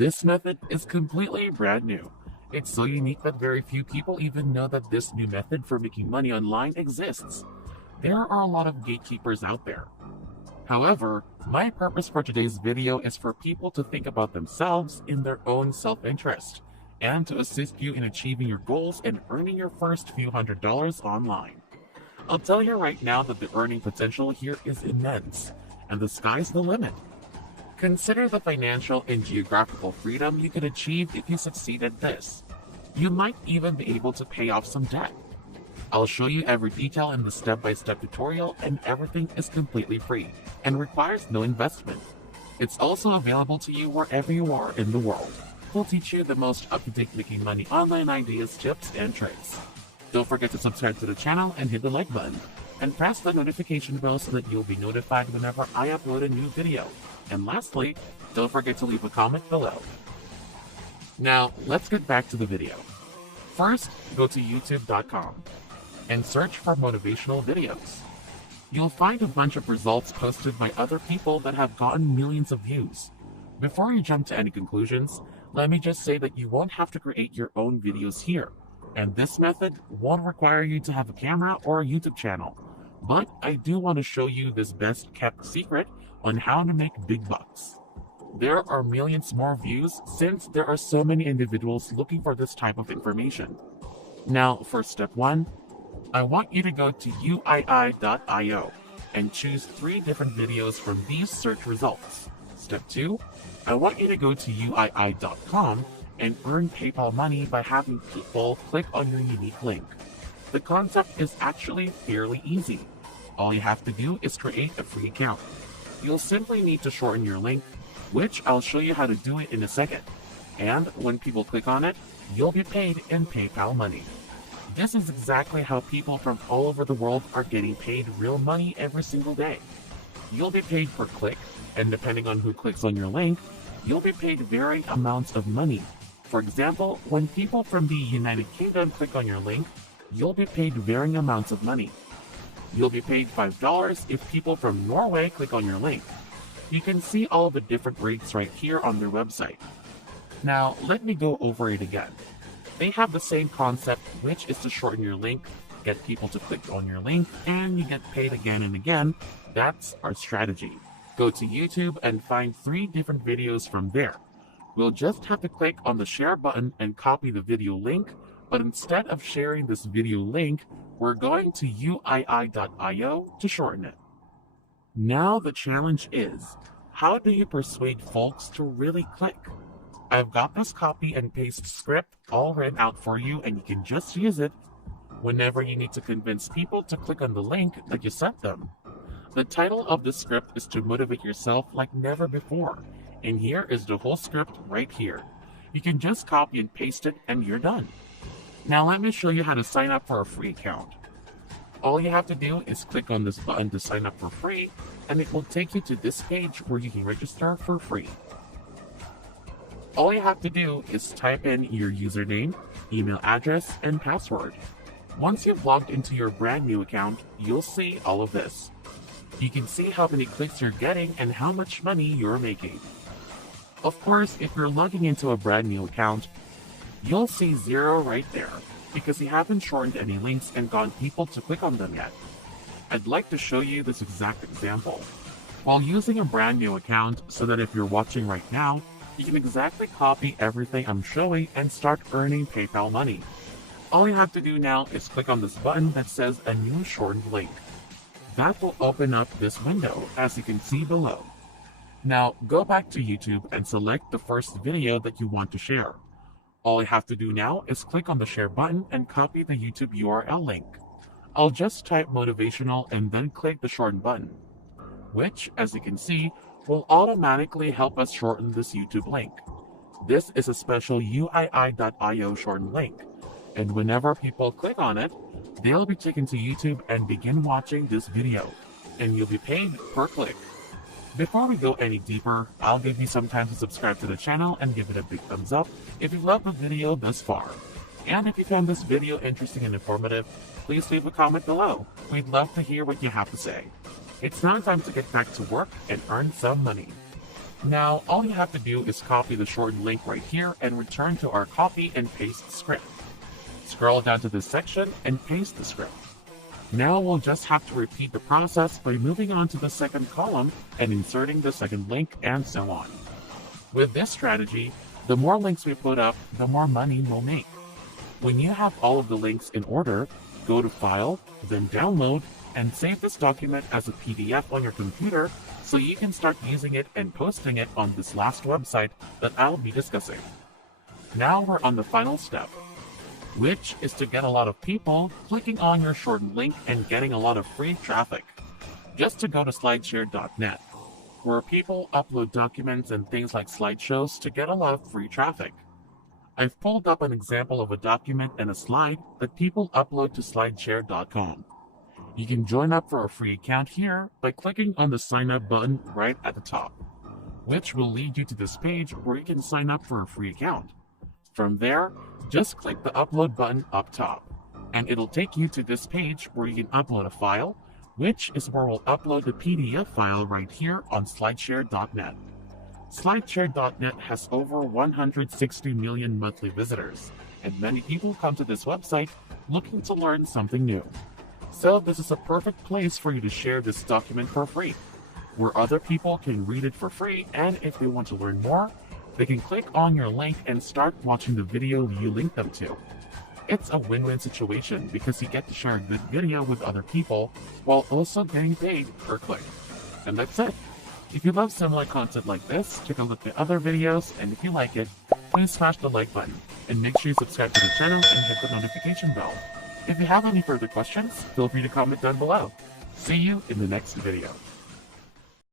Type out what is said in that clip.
This method is completely brand new. It's so unique that very few people even know that this new method for making money online exists. There are a lot of gatekeepers out there. However, my purpose for today's video is for people to think about themselves in their own self-interest and to assist you in achieving your goals and earning your first few $100s online. I'll tell you right now that the earning potential here is immense, and the sky's the limit. Consider the financial and geographical freedom you could achieve if you succeed at this. You might even be able to pay off some debt. I'll show you every detail in the step-by-step tutorial, and everything is completely free and requires no investment. It's also available to you wherever you are in the world. We'll teach you the most up-to-date making money online ideas, tips, and tricks. Don't forget to subscribe to the channel and hit the like button, and press the notification bell so that you'll be notified whenever I upload a new video. And lastly, don't forget to leave a comment below. Now, let's get back to the video. First, go to youtube.com and search for motivational videos. You'll find a bunch of results posted by other people that have gotten millions of views. Before you jump to any conclusions, let me just say that you won't have to create your own videos here, and this method won't require you to have a camera or a YouTube channel. But I do want to show you this best kept secret on how to make big bucks. There are millions more views since there are so many individuals looking for this type of information. Now, for step 1, I want you to go to uii.io and choose 3 different videos from these search results. Step 2, I want you to go to uii.com and earn PayPal money by having people click on your unique link. The concept is actually fairly easy. All you have to do is create a free account. You'll simply need to shorten your link, which I'll show you how to do it in a second. And when people click on it, you'll be paid in PayPal money. This is exactly how people from all over the world are getting paid real money every single day. You'll be paid per click, and depending on who clicks on your link, you'll be paid varying amounts of money. For example, when people from the United Kingdom click on your link, you'll be paid varying amounts of money. You'll be paid $5 if people from Norway click on your link. You can see all the different rates right here on their website. Now, let me go over it again. They have the same concept, which is to shorten your link, get people to click on your link, and you get paid again and again. That's our strategy. Go to YouTube and find 3 different videos from there. We'll just have to click on the share button and copy the video link, but instead of sharing this video link, we're going to uii.io to shorten it. Now the challenge is, how do you persuade folks to really click? I've got this copy and paste script all written out for you, and you can just use it whenever you need to convince people to click on the link that you sent them. The title of the script is to motivate yourself like never before, and here is the whole script right here. You can just copy and paste it and you're done. Now let me show you how to sign up for a free account. All you have to do is click on this button to sign up for free, and it will take you to this page where you can register for free. All you have to do is type in your username, email address, and password. Once you've logged into your brand new account, you'll see all of this. You can see how many clicks you're getting and how much money you're making. Of course, if you're logging into a brand new account, you'll see 0 right there, because you haven't shortened any links and gotten people to click on them yet. I'd like to show you this exact example while using a brand new account so that if you're watching right now, you can exactly copy everything I'm showing and start earning PayPal money. All you have to do now is click on this button that says a new shortened link. That will open up this window, as you can see below. Now go back to YouTube and select the first video that you want to share. All you have to do now is click on the share button and copy the YouTube URL link. I'll just type motivational and then click the shorten button, which, as you can see, will automatically help us shorten this YouTube link. This is a special uii.io shorten link, and whenever people click on it, they'll be taken to YouTube and begin watching this video, and you'll be paid per click. Before we go any deeper, I'll give you some time to subscribe to the channel and give it a big thumbs up if you've loved the video thus far. And if you found this video interesting and informative, please leave a comment below. We'd love to hear what you have to say. It's now time to get back to work and earn some money. Now, all you have to do is copy the shortened link right here and return to our copy and paste script. Scroll down to this section and paste the script. Now we'll just have to repeat the process by moving on to the second column and inserting the second link and so on. With this strategy, the more links we put up, the more money we'll make. When you have all of the links in order, go to File, then Download, and save this document as a PDF on your computer so you can start using it and posting it on this last website that I'll be discussing. Now we're on the final step, which is to get a lot of people clicking on your shortened link and getting a lot of free traffic. Just to go to slideshare.net, where people upload documents and things like slideshows to get a lot of free traffic. I've pulled up an example of a document and a slide that people upload to slideshare.com. You can join up for a free account here by clicking on the sign up button right at the top, which will lead you to this page where you can sign up for a free account. From there, just click the upload button up top, and it'll take you to this page where you can upload a file, which is where we'll upload the PDF file right here on slideshare.net. Slideshare.net has over 160 million monthly visitors, and many people come to this website looking to learn something new. So this is a perfect place for you to share this document for free, where other people can read it for free, and if they want to learn more, they can click on your link and start watching the video you linked them to. It's a win-win situation because you get to share a good video with other people while also getting paid per click. And that's it. If you love similar content like this, take a look at other videos, and if you like it, please smash the like button, and make sure you subscribe to the channel and hit the notification bell. If you have any further questions, feel free to comment down below. See you in the next video.